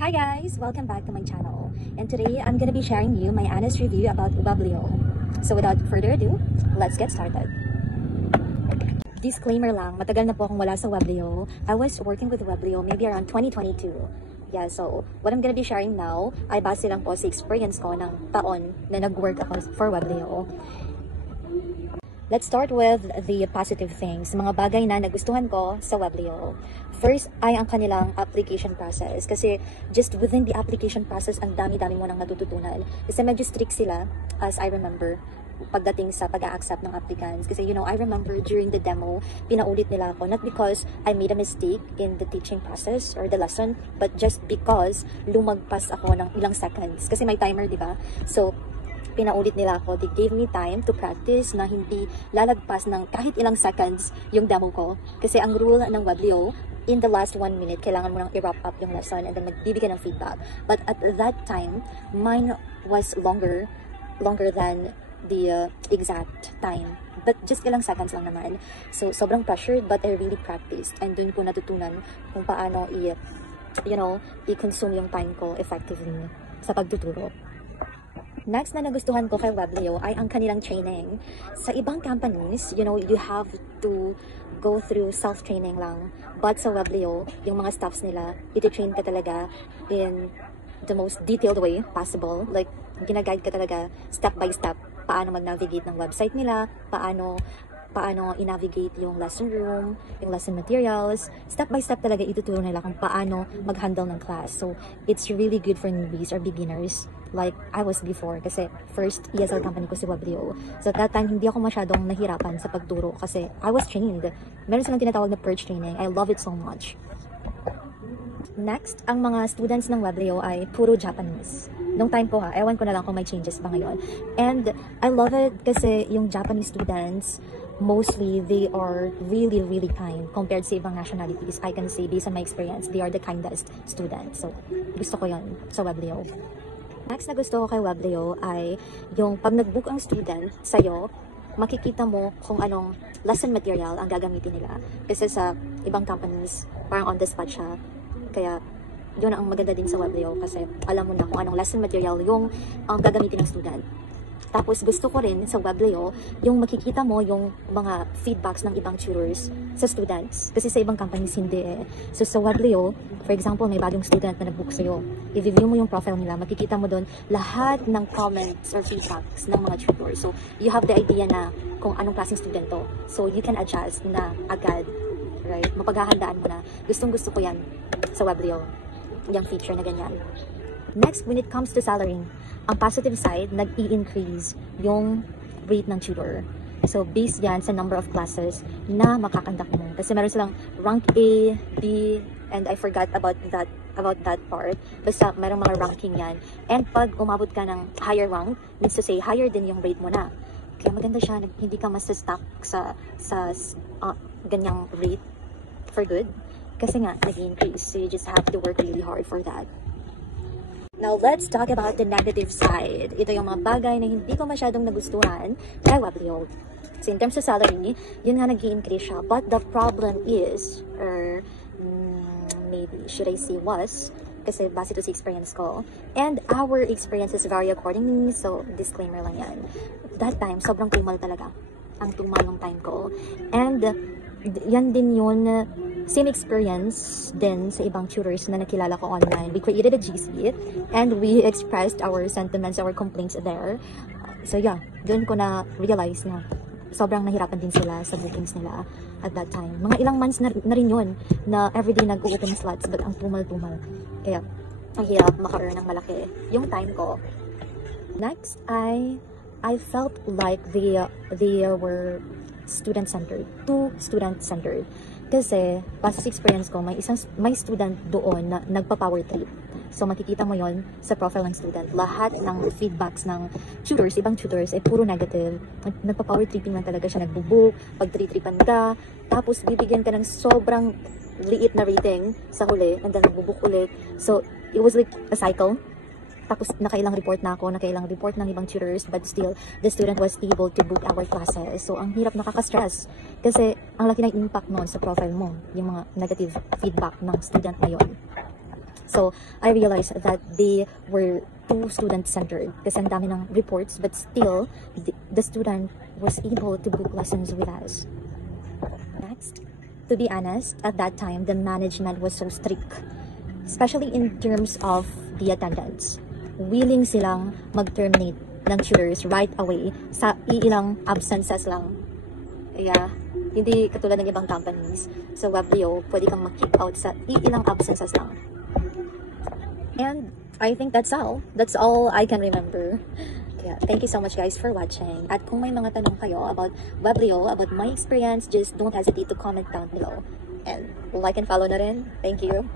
Hi guys! Welcome back to my channel. And today, I'm gonna be sharing you my honest review about Weblio. So without further ado, let's get started. Disclaimer lang, matagal na po akong wala sa Weblio. I was working with Weblio maybe around 2022. Yeah, so what I'm gonna be sharing now ay base lang po sa experience ko ng taon na nag-work ako for Weblio. Let's start with the positive things, mga bagay na nagustuhan ko sa Weblio. First ay ang kanilang application process. Kasi just within the application process, ang dami-dami mo nang natututunan. Kasi medyo strict sila, as I remember, pagdating sa pag-a-accept ng applicants. Kasi I remember during the demo, pinaulit nila ako, not because I made a mistake in the teaching process or the lesson, but just because lumagpas ako ng ilang seconds. Kasi may timer, di ba? So, pinaulit nila ako. They gave me time to practice na hindi lalagpas ng kahit ilang seconds yung demo ko. Kasi ang rule ng Weblio, in the last 1 minute, kailangan mo nang i-wrap up yung lesson and then magbibigay ng feedback. But at that time, mine was longer than the exact time. But just ilang seconds lang naman. So, sobrang pressured, but I really practiced. And dun ko natutunan kung paano i-consume yung time ko effectively sa pagtuturo. Next na nagustuhan ko kay Weblio ay ang kanilang training. Sa ibang companies, you have to go through self-training lang. But sa Weblio, yung mga staffs nila, iti-train ka talaga in the most detailed way possible. Like, gina-guide ka talaga step by step paano mag-navigate ng website nila, paano i-navigate yung lesson room, yung lesson materials. Step by step talaga ituturo nila kung paano mag-handle ng class. So, it's really good for newbies or beginners like I was before kasi first ESL company ko si Weblio. So, at that time, hindi ako masyadong nahirapan sa pagturo kasi I was trained. Meron silang tinatawag na purge training. I love it so much. Next, ang mga students ng Weblio ay puro Japanese. Nung time ko ewan ko na lang kung may changes ba ngayon. And I love it kasi yung Japanese students, mostly they are really, really kind compared sa ibang nationalities. I can say, based on my experience, they are the kindest students. So, gusto ko yun sa Weblio. Next na gusto ko kay Weblio ay yung pag nag-book ang student sa'yo, makikita mo kung anong lesson material ang gagamitin nila. Kasi sa ibang companies, parang on the spot siya. Kaya, yun ang maganda din sa Weblio kasi alam mo na kung anong lesson material yung ang gagamitin ng student. Tapos gusto ko rin sa Weblio yung makikita mo yung mga feedbacks ng ibang tutors sa students. Kasi sa ibang companies hindi So sa Weblio, for example, may bagong student na nag-book sa'yo. I-review mo yung profile nila, makikita mo doon lahat ng comments or feedbacks ng mga tutors. So you have the idea na kung anong klaseng student to. So you can adjust na agad. Right? Mapaghahandaan mo na. Gustong-gusto ko yan sa Weblio. Yung feature na ganyan. Next, when it comes to salary, ang positive side, nag-i-increase yung rate ng tutor. So, based yan sa number of classes na makakandak mo. Kasi meron silang rank A, B, and I forgot about that part. Basta merong mga ranking yan. And pag umabot ka ng higher rank, means to say, higher din yung rate mo na. Kaya maganda siya, hindi ka mas-stuck sa ganyang rate for good. Kasi nga, nag-i-increase. So, you just have to work really hard for that. Now, let's talk about the negative side. Ito yung mga bagay na hindi ko masyadong nagustuhan kay Weblio. So, in terms of salary, yun nga nag-i-increase siya. But the problem is, or maybe, should I say was, kasi base to sa experience ko. And our experiences vary accordingly, so disclaimer lang yan. That time, sobrang tumal talaga. Ang tumal ng time ko. And, yan din yun, same experience din sa ibang tutors na nakilala ko online. We created a GC and we expressed our sentiments, our complaints there. So yeah, doon ko na realize na sobrang nahirapan din sila sa bookings nila at that time. Mga ilang months na rin yun na everyday nag-open slots but ang tumal-tumal. Kaya ang hirap maka-earn ng malaki yung time ko. Next, I felt like they were student-centered, too student-centered. Kasi, base sa experience ko, may student doon na nagpa-power trip. So, makikita mo yon sa profile ng student. Lahat ng feedbacks ng tutors, ibang tutors, puro negative. Nagpa-power tripping lang talaga siya, nagbubook, pag-tripan ka, tapos bibigyan ka ng sobrang liit na rating sa huli, and then nagbubook ulit. So, it was like a cycle. Tapos nakailang report na ako, nakailang report ng ibang tutors, but still, the student was able to book our classes. So, ang hirap, nakaka-stress. Kasi, ang laki ng impact nun sa profile mo, yung mga negative feedback ng student na yun. So, I realized that they were too student-centered kasi ang dami ng reports, but still, the student was able to book lessons with us. Next, to be honest, at that time, the management was so strict, especially in terms of the attendance. Willing silang mag-terminate ng tutors right away sa ilang absences lang. Kaya, hindi katulad ng ibang companies. Sa WebLeo, pwede kang mag-keep out sa ilang absences lang. And I think that's all. That's all I can remember. Yeah, thank you so much guys for watching. At kung may mga tanong kayo about WebLeo, about my experience, just don't hesitate to comment down below. And like and follow na rin. Thank you.